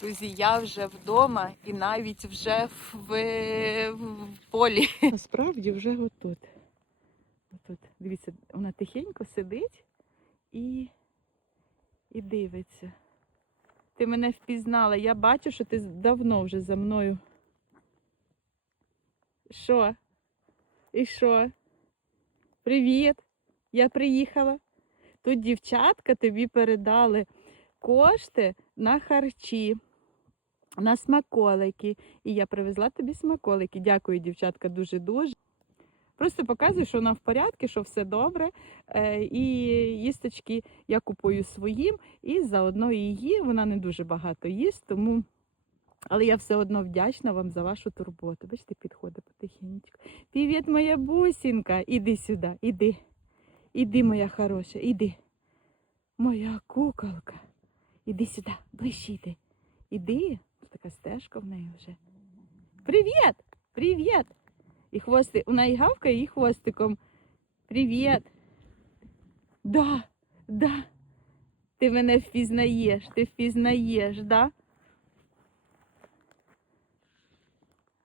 Друзі, я вже вдома і навіть вже в, в полі. Насправді вже отут. Отут. Дивіться, вона тихенько сидить і, і дивиться. Ти мене впізнала. Я бачу, що ти давно вже за мною. Що? І що? Привіт! Я приїхала. Тут дівчатка тобі передали кошти на харчі, на смаколики. І я привезла тобі смаколики. Дякую, дівчатка, дуже-дуже. Просто показую, що вона в порядку, що все добре. Е, і їсточки я купую своїм, і заодно її. Вона не дуже багато їсть, тому. Але я все одно вдячна вам за вашу турботу. Бачите, підходить потихеньку. Привіт, моя бусінка. Іди сюди, іди. Іди, моя хороша, іди. Моя куколка. Іди сюди, ближче йди. Іди. Така стежка в неї вже. Привіт! Привіт! І хвости, вона і гавкає, і хвостиком. Привіт! Да, да. Ти мене впізнаєш, ти впізнаєш, да?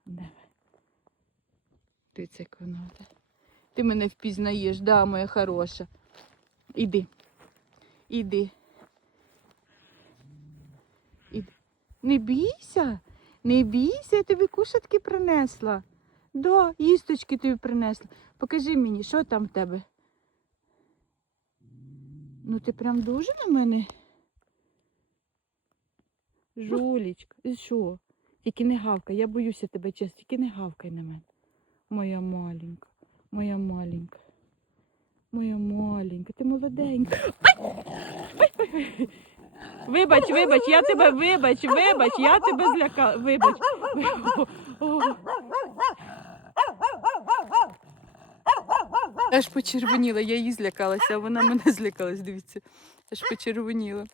Давай. Ти це конота. Ти мене впізнаєш, да, моя хороша. Іди. Іди. Іди. Не бійся, не бійся, я тобі кушатки принесла. Да, їсточки тобі принесла. Покажи мені, що там в тебе. Ну ти прям дуже на мене. Жулічка, що? Тільки не гавкай, я боюся тебе чесно, тільки не гавкай на мене. Моя маленька, моя маленька. Моя маленька, ти молоденька. Ай! Ой, ой. Вибач, вибач, я тебе вибач, вибач, я тебе злякала. Вибач. Аж почервоніла, я її злякалася, а вона мене злякалась, дивіться. Аж почервоніла.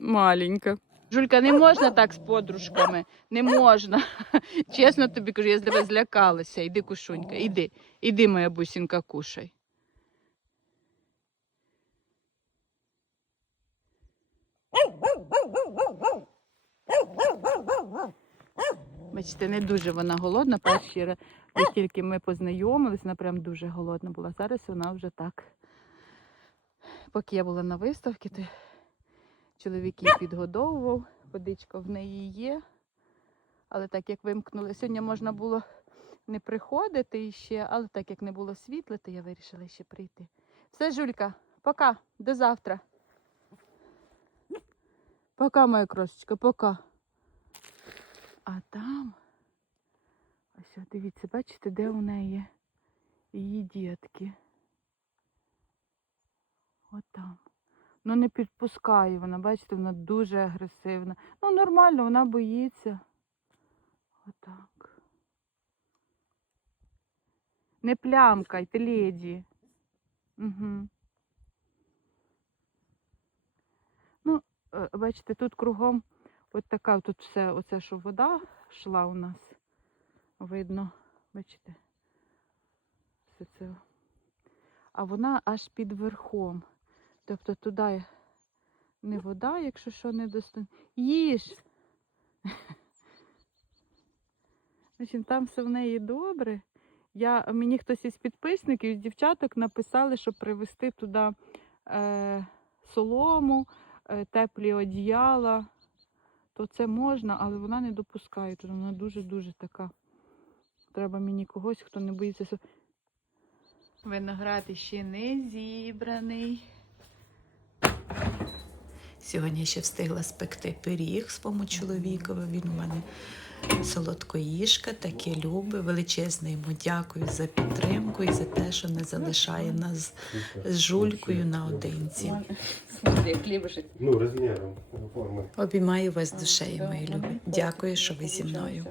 Маленька. Жулька, не можна так з подружками. Не можна. Чесно тобі кажу, я з тебе злякалася. Іди, кушунька, іди. Іди, моя бусінка, кушай. Бачите, не дуже вона голодна. Перші ра- як тільки ми познайомились, вона прям дуже голодна була. Зараз вона вже так. Поки я була на виставці, то чоловік її підгодовував, водичка в неї є. Але так як вимкнули, сьогодні можна було не приходити ще, але так як не було світла, то я вирішила ще прийти. Все, Жулька, пока, до завтра. Пока, моя крошечка, пока. А там, ось дивіться, бачите, де у неї її дітки. От там. Ну не підпускає вона, бачите, вона дуже агресивна. Ну нормально, вона боїться. Отак. Не плямкайте, леді. Угу. Ну, е, бачите, тут кругом от така, тут все, оце, що вода йшла у нас. Видно, бачите? Все це. А вона аж під верхом. Тобто туди не вода, якщо що не достане. Їж! Общем, там все в неї добре. Я, мені хтось із підписників, із дівчаток написали, щоб привезти туди е, солому, е, теплі одіяла. То це можна, але вона не допускає. тому Вона дуже-дуже така. Треба мені когось, хто не боїться. Виноград ще не зібраний. Сьогодні ще встигла спекти пиріг своєму чоловікові. Він у мене солодкоїжка, таке любе. Величезне йому дякую за підтримку і за те, що не залишає нас з жулькою наодинці. Ну, розміром форми. Обіймаю вас душею, мої любі. Дякую, що ви зі мною.